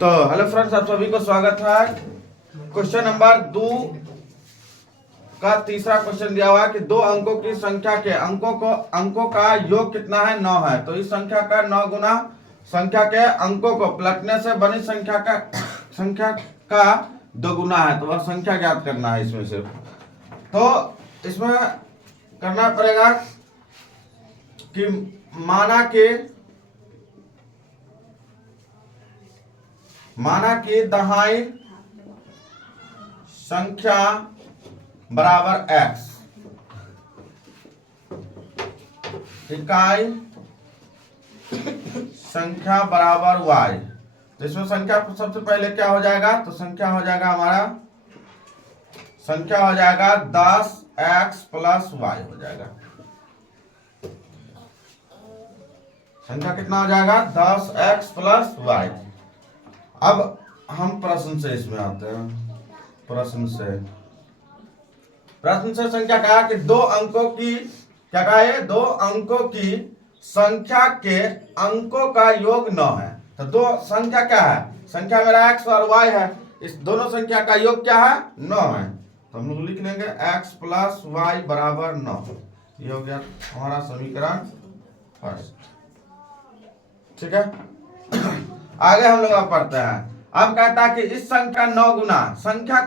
तो hello friends, आप सभी को स्वागत है। क्वेश्चन नंबर 2 का तीसरा क्वेश्चन दिया हुआ है कि दो अंकों की संख्या के अंकों का योग कितना है? 9 है। तो इस संख्या का 9 गुना संख्या के अंकों को पलटने से बनी संख्या का 2 गुना है। तो वह संख्या ज्ञात करना है इसमें से। तो इसमें करना पड़ेगा कि माना कि दहाई संख्या बराबर x, इकाई संख्या बराबर y। तो इसमें संख्या सबसे पहले क्या हो जाएगा? तो संख्या हो जाएगा 10x प्लस y हो जाएगा। संख्या कितना हो जाएगा? 10x plus y। अब हम प्रश्न से इसमें आते हैं। प्रश्न से संख्या कहा कि दो अंकों की संख्या के अंकों का योग 9 है। तो दो संख्या क्या है? संख्या मेरा x और y है। इस दोनों संख्या का योग क्या है? 9 है। तो हम लोग लिख लेंगे x प्लस y बराबर 9। ये हो गया हमारा समीकरण फर्स्ट। ठीक है। आगे हम लोग अब पढ़ते हैं। अब कहता है कि इस संख्या का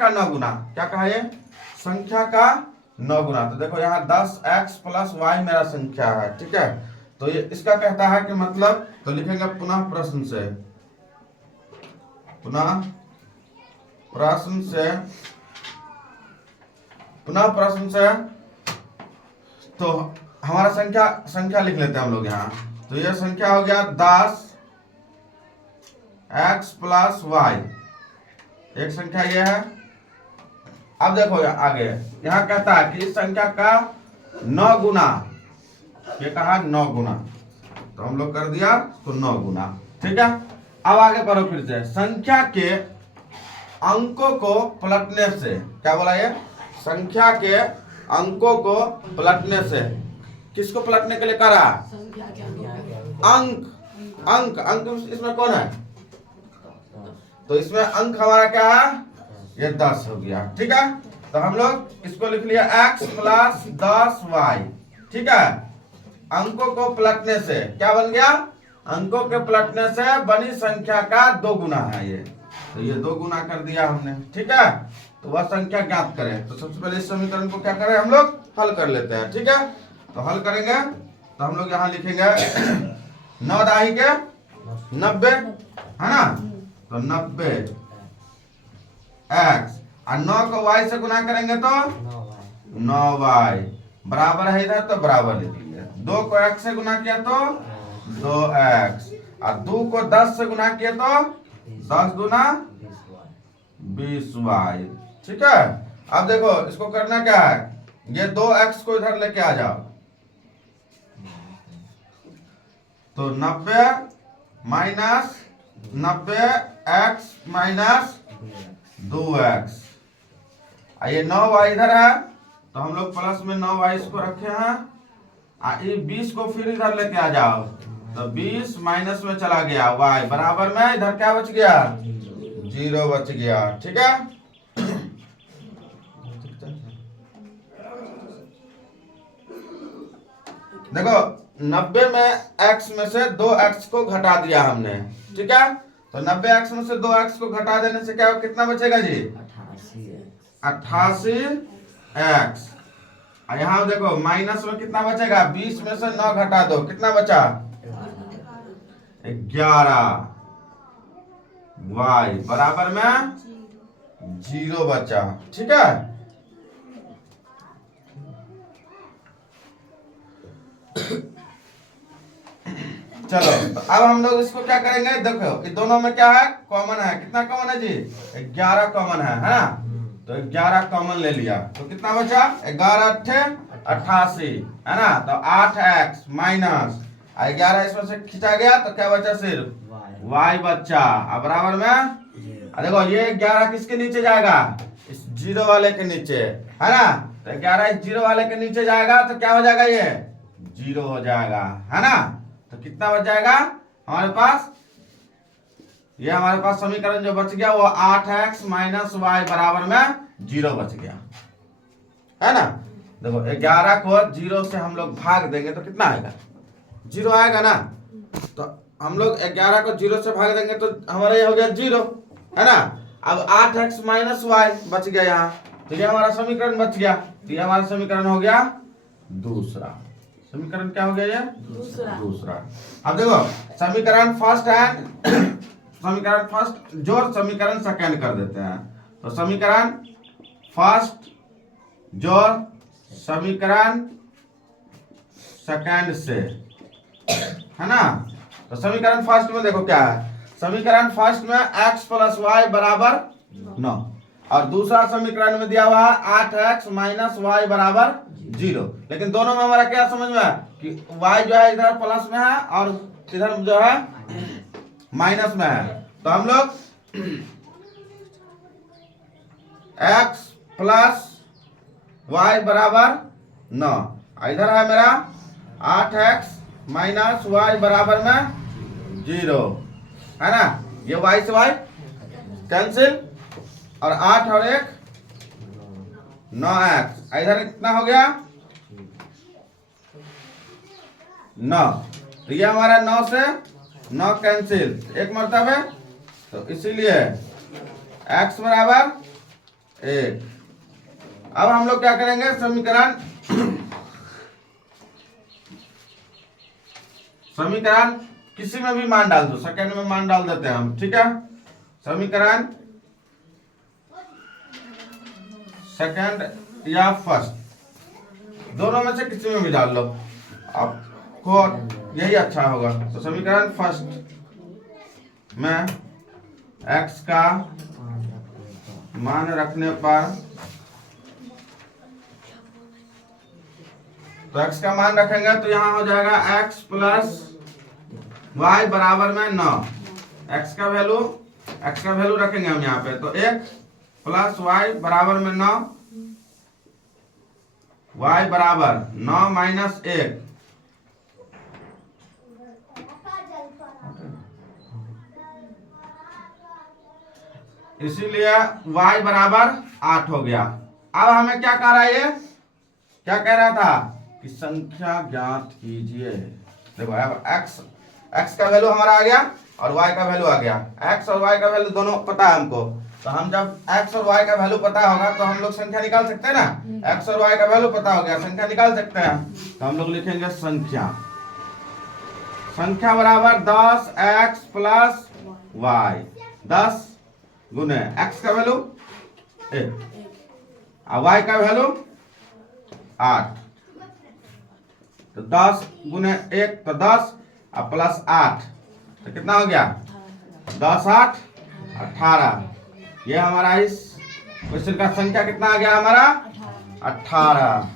9 गुना क्या कहा? ये संख्या का 9 गुना। तो देखो यहाँ 10x प्लस y मेरा संख्या है। ठीक है। तो ये इसका कहता है कि मतलब, तो लिखेंगे पुनः प्रश्न से तो हमारा संख्या लिख लेते हैं हम लोग यहाँ। तो ये संख्या हो गया 10x प्लस y। एक संख्या ये है। अब देखो आगे यहाँ कहता है कि इस संख्या का 9 गुना, ये कहा 9 गुना। तो हम लोग कर दिया तो 9 गुना। ठीक है। अब आगे पढ़ो फिर से। संख्या के अंकों को पलटने से, क्या बोला ये? संख्या के अंकों को पलटने से। किसको पलटने के लिए करा? अंक इसमें कौन है? तो इसमें अंक हमारा क्या है? ये 10 हो गया। ठीक है। तो हम लोग इसको लिख लिया x प्लस 10y। ठीक है। अंकों को पलटने से क्या बन गया? अंकों के पलटने से बनी संख्या का 2 गुना है ये। तो ये 2 गुना कर दिया हमने। ठीक है। तो वह संख्या ज्ञात करें। तो सबसे पहले इस समीकरण को क्या करें? हम लोग हल कर लेते हैं। ठीक है। तो हल करेंगे तो हम लोग यहाँ लिखेंगे 9 दाही के 90, है ना? तो 90 x और 9 को y से गुना करेंगे तो 9y बराबर है। इधर तो बराबर लिख लिया। 2 को x से गुना किया तो 2x और 2 को 10 से गुना किया तो 10 गुना 20y। ठीक है। अब देखो इसको करना क्या है? ये 2x को इधर लेके आ जाओ। तो 90 माइनस 90x माइनस 2x। ये 9y इधर है तो हम लोग प्लस में 9y इसको रखे हैं। ये 20 को फिर इधर लेके आ जाओ। तो 20 माइनस में चला गया y बराबर में इधर क्या बच गया? 0 बच गया। ठीक है। देखो 90 में x में से 2x को घटा दिया हमने। ठीक है। तो 90x में से 2x को घटा देने से क्या कितना बचेगा जी? 88x। यहाँ देखो माइनस में कितना बचेगा? 20 में से 9 घटा दो, कितना बचा? 11 y बराबर में 0 बचा। ठीक है। चलो तो अब हम लोग इसको क्या करेंगे? देखो ये दोनों में क्या है? कॉमन है। कितना कॉमन है जी? 11 कॉमन है ना? तो 11 कॉमन ले लिया तो कितना बचा? 11 88, है ना? तो 8x माइनस 11 इसमें से खींचा गया तो क्या बचा? सिर्फ y बचा। अब बराबर में देखो ये 11 किसके नीचे जाएगा? इस 0 वाले के नीचे, है ना? तो 11 इस 0 वाले के नीचे जाएगा तो क्या हो जाएगा? ये 0 हो जाएगा, है ना? तो कितना बच जाएगा हमारे पास? ये हमारे पास समीकरण जो बच गया वो 8x माइनस वाई बराबर में 0 बच गया, है ना। देखो 11 को 0 से हम लोग भाग देंगे तो कितना आएगा, 0 आएगा ना। तो हम लोग 11 को 0 से भाग देंगे तो हमारा ये हो गया 0, है ना। अब 8x माइनस वाई बच गया यहाँ, तो ये हमारा समीकरण बच गया। तो ये हमारा समीकरण हो गया दूसरा। समीकरण क्या हो गया ये, दूसरा। अब देखो समीकरण फर्स्ट एंड समीकरण फर्स्ट जोड़ समीकरण सेकंड कर देते हैं। तो समीकरण फर्स्ट जोड़ समीकरण सेकंड से, है ना। तो समीकरण फर्स्ट में देखो क्या है, समीकरण फर्स्ट में x प्लस वाई बराबर 9 और दूसरा समीकरण में दिया हुआ है 8x माइनस वाई बराबर 0। लेकिन दोनों में हमारा क्या समझ में है कि y जो है इधर प्लस में है और इधर जो है माइनस में है। तो हम लोग x प्लस वाई बराबर 9, इधर है मेरा 8x माइनस वाई बराबर में 0, है ना। ये y से y कैंसिल और 8 और 1 9x, इधर कितना हो गया 9। तो ये हमारा 9 से 9 कैंसिल, एक मरतबे, तो इसीलिए x बराबर 1। अब हम लोग क्या करेंगे, समीकरण किसी में भी मान डाल दो, सेकंड में मान डाल देते हैं हम, ठीक है। समीकरण सेकंड या फर्स्ट दोनों में से किसी में भी डाल लो, आपको यही अच्छा होगा। तो समीकरण फर्स्ट में x का मान रखने पर, तो x का मान रखेंगे तो यहां हो जाएगा x प्लस वाई बराबर में 9। x का वैल्यू रखेंगे हम यहाँ पे, तो 1 प्लस वाई बराबर में 9, y बराबर 9 माइनस 1, इसीलिए y बराबर 8 हो गया। अब हमें क्या कह रहा है, ये क्या कह रहा था कि संख्या ज्ञात कीजिए। देखो अब x का वैल्यू हमारा आ गया और y का वैल्यू आ गया। x और y का वैल्यू दोनों पता है हमको, तो हम जब x और y का वैल्यू पता होगा तो हम लोग संख्या निकाल सकते हैं ना। x और y का वैल्यू पता हो गया, संख्या निकाल सकते हैं। तो हम लोग लिखेंगे संख्या बराबर 10x प्लस वाई, 10 गुने x का वैल्यू 1 और y का वैल्यू 8, तो 10 गुने 1 तो 10 और प्लस 8 तो कितना हो गया 10 8 18। ये हमारा इस क्वेश्चन का संख्या कितना आ गया हमारा 18।